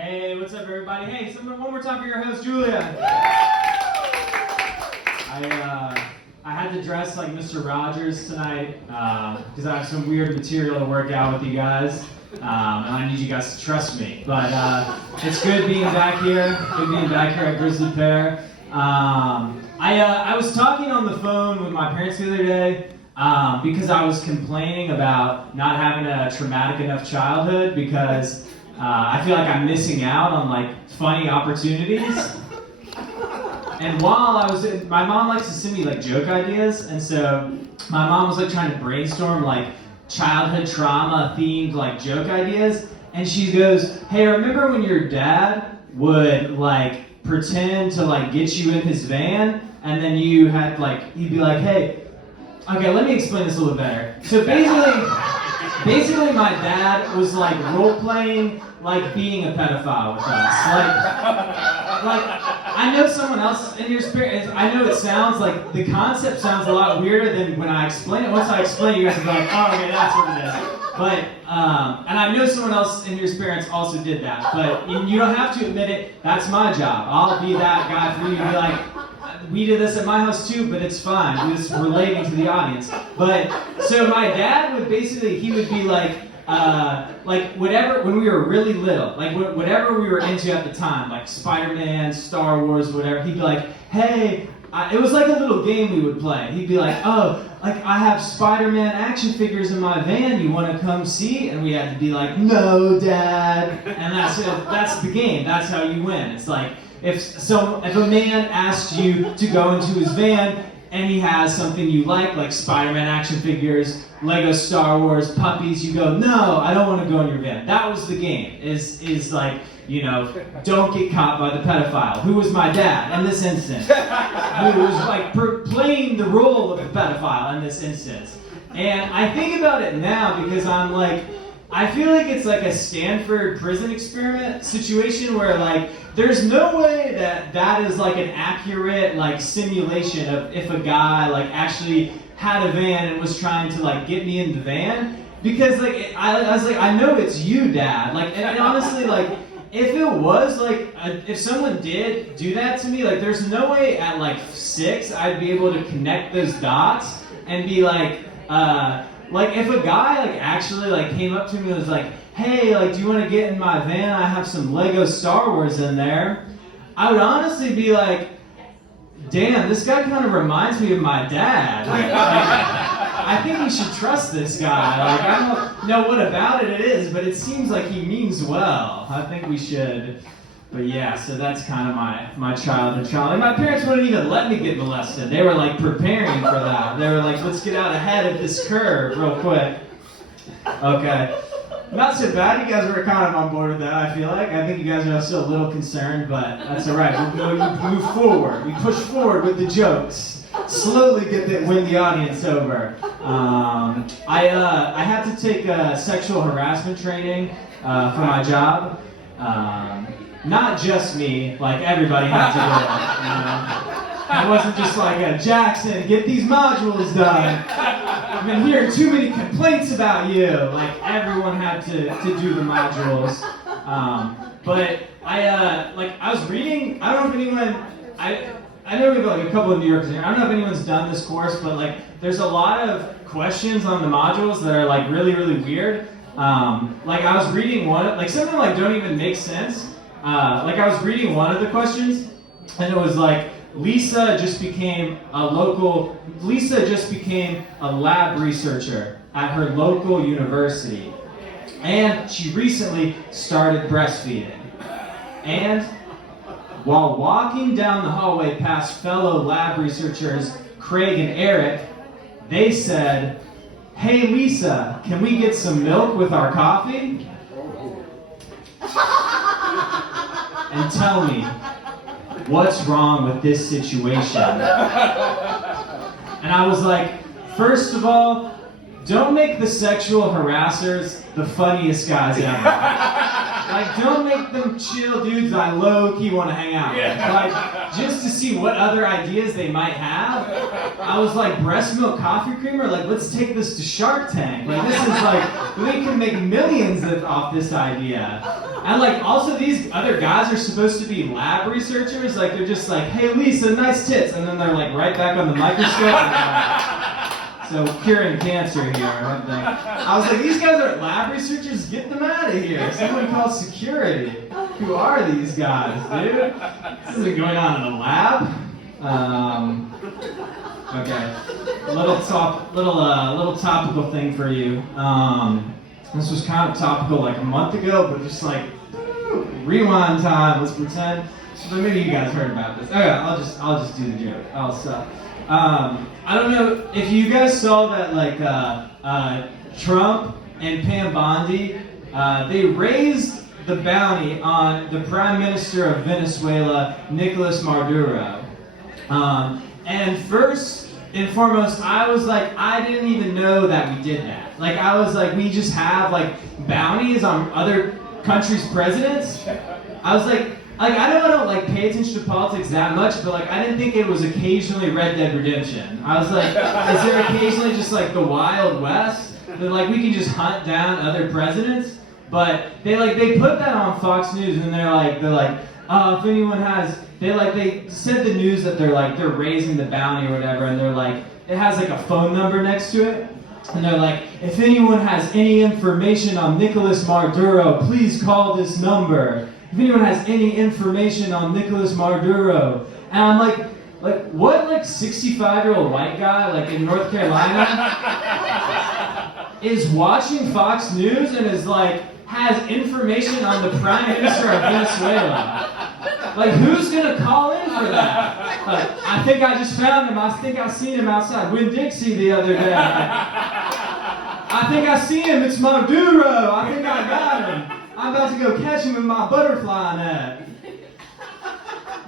Hey, what's up, everybody? Hey, one more time for your host, Julia. I had to dress like Mr. Rogers tonight because I have some weird material to work out with you guys, and I need you guys to trust me. But it's good being back here. Good being back here at Grizzly Pear. I was talking on the phone with my parents the other day because I was complaining about not having a traumatic enough childhood because I feel like I'm missing out on like funny opportunities. And while I was my mom likes to send me like joke ideas, and so my mom was like trying to brainstorm like childhood trauma themed like joke ideas, and she goes, "Hey, remember when your dad would like pretend to like get you in his van, and then you had like he'd be like, hey, okay, let me explain this a little better. So basically my dad was like role playing like being a pedophile with us. Like I know someone else in your spirit. I know it sounds like the concept sounds a lot weirder than when I explain it. Once I explain it, you guys will be like, oh, okay, that's what it is. But and I know someone else in your experience also did that. But you don't have to admit it. That's my job. I'll be that guy for you to be like, we did this at my house too, but it's fine. We're just relating to the audience. But so my dad would basically, he would be like whatever, when we were really little, like whatever we were into at the time, like Spider-Man, Star Wars, whatever, he'd be like, hey, it was like a little game we would play. He'd be like, oh, like I have Spider-Man action figures in my van, you want to come see? And we had to be like, no, Dad. And that's the game. That's how you win. It's like, if a man asks you to go into his van and he has something you like Spider-Man action figures, Lego Star Wars, puppies, you go, no, I don't want to go in your van. That was the game, is like, you know, don't get caught by the pedophile, who was my dad in this instance, who was like playing the role of the pedophile in this instance. And I think about it now because I'm like, I feel like it's like a Stanford prison experiment situation where like there's no way that is like an accurate like simulation of if a guy like actually had a van and was trying to like get me in the van, because like I was like, I know it's you, Dad, like and honestly like if it was like if someone did do that to me, like there's no way at like 6 I'd be able to connect those dots and be like if a guy like actually like came up to me and was like, hey, like do you want to get in my van? I have some Lego Star Wars in there. I would honestly be like, damn, this guy kind of reminds me of my dad. Like, I think we should trust this guy. Like I don't know what about it is, but it seems like he means well. I think we should. But yeah, so that's kind of my childhood trauma. And my parents wouldn't even let me get molested. They were like preparing for that. They were like, let's get out ahead of this curve real quick. Okay. Not so bad. You guys were kind of on board with that, I feel like. I think you guys are still a little concerned, but that's all right. We move forward. We push forward with the jokes. Slowly win the audience over. I had to take sexual harassment training for my job. Not just me, like everybody had to do it, you know? It wasn't just like, Jackson, get these modules done. I've been hearing too many complaints about you. Like everyone had to do the modules. But I was reading, I don't know if anyone, I know we have like a couple of New Yorkers here. I don't know if anyone's done this course, but like there's a lot of questions on the modules that are like really, really weird. Like I was reading one, like some of them like don't even make sense. Like I was reading one of the questions, and it was like, Lisa just became a lab researcher at her local university, and she recently started breastfeeding. And while walking down the hallway past fellow lab researchers Craig and Eric, they said, hey Lisa, can we get some milk with our coffee? And tell me, what's wrong with this situation? And I was like, first of all, don't make the sexual harassers the funniest guys ever. Like, don't make them chill dudes I low-key want to hang out with. Like, just to see what other ideas they might have. I was like, breast milk coffee creamer? Like, let's take this to Shark Tank. Like, this is like, we can make millions off this idea. And like, also these other guys are supposed to be lab researchers. Like, they're just like, hey Lisa, nice tits. And then they're like right back on the microscope. So curing cancer here. I was like, these guys are lab researchers, get them out of here. Someone call security. Who are these guys, dude? This isn't going on in a lab. Okay. Little topical thing for you. This was kind of topical like a month ago, but just like rewind time. Let's pretend. But maybe you guys heard about this. Okay, I'll just do the joke. I'll stop. I don't know if you guys saw that, like, Trump and Pam Bondi, they raised the bounty on the Prime Minister of Venezuela, Nicolas Maduro. And first and foremost, I was like, I didn't even know that we did that. Like, I was like, we just have, like, bounties on other countries' presidents? I was like, I don't like pay attention to politics that much, but like I didn't think it was occasionally Red Dead Redemption. I was like, is there occasionally just like the Wild West that like we can just hunt down other presidents? But they put that on Fox News and they're like, if anyone has, they said the news that they're raising the bounty or whatever, and they're like, it has like a phone number next to it. And they're like, if anyone has any information on Nicolas Maduro, please call this number. If anyone has any information on Nicolas Maduro. And I'm like, what, like, 65-year-old white guy, like, in North Carolina is watching Fox News and is like, has information on the Prime Minister of Venezuela? Like, who's gonna call in for that? Like, I think I just found him. I think I seen him outside Winn-Dixie the other day. I think I see him. It's Maduro. I think I got him. I'm about to go catch him with my butterfly net.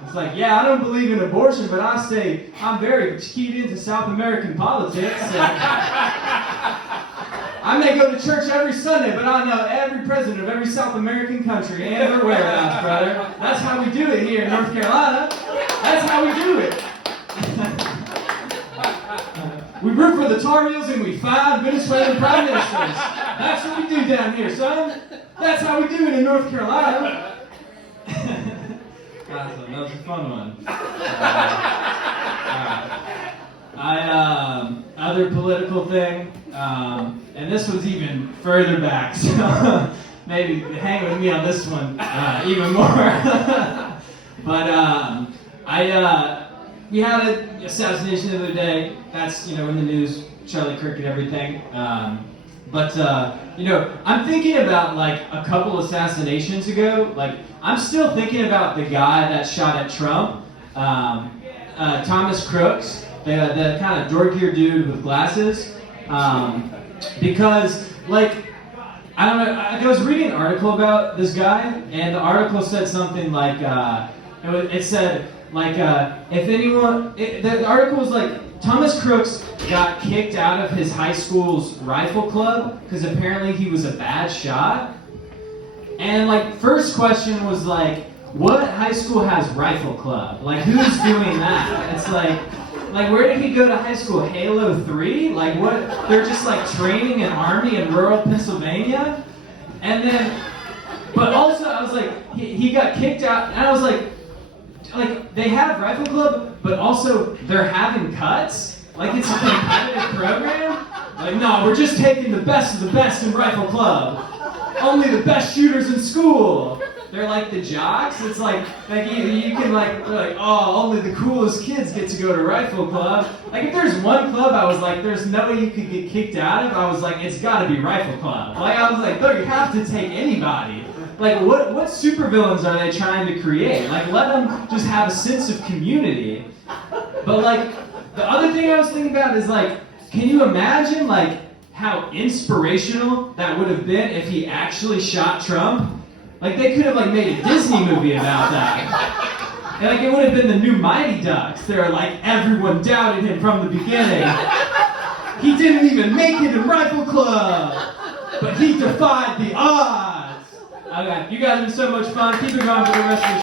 It's like, yeah, I don't believe in abortion, but I say I'm very keyed into South American politics. So I may go to church every Sunday, but I know every president of every South American country and their whereabouts, brother. That's how we do it here in North Carolina. That's how we do it. We root for the Tar Heels and we find Venezuelan prime ministers. That's what we do down here, son. That's how we do it in North Carolina. Awesome, that was a fun one. Other political thing, and this was even further back, so maybe hang with me on this one even more. But we had an assassination the other day. That's, in the news, Charlie Kirk and everything. But I'm thinking about, like, a couple assassinations ago. Like, I'm still thinking about the guy that shot at Trump, Thomas Crooks, the kind of dorkier dude with glasses. Because, like, I don't know, I was reading an article about this guy, and the article said something like, it said, like, if anyone, the article was like, Thomas Crooks got kicked out of his high school's rifle club because apparently he was a bad shot. And like, first question was like, what high school has rifle club? Like, who's doing that? It's like where did he go to high school? Halo 3? Like, what? They're just like training an army in rural Pennsylvania? And then, but also I was like, he got kicked out, and I was like, they have rifle club, but also they're having cuts? Like, it's a competitive program? Like, no, we're just taking the best of the best in rifle club. Only the best shooters in school. They're like the jocks. It's like you can like, oh, only the coolest kids get to go to rifle club. Like, if there's one club I was like, there's no way you could get kicked out of, I was like, it's gotta be rifle club. Like, I was like, look, you have to take anybody. Like, what supervillains are they trying to create? Like, let them just have a sense of community. But, like, the other thing I was thinking about is, like, can you imagine, like, how inspirational that would have been if he actually shot Trump? Like, they could have, like, made a Disney movie about that. And, like, it would have been the new Mighty Ducks. They're like, everyone doubted him from the beginning. He didn't even make it in Rifle Club. But he defied the odds. Okay, you guys have been so much fun. Keep it going for the rest of the show.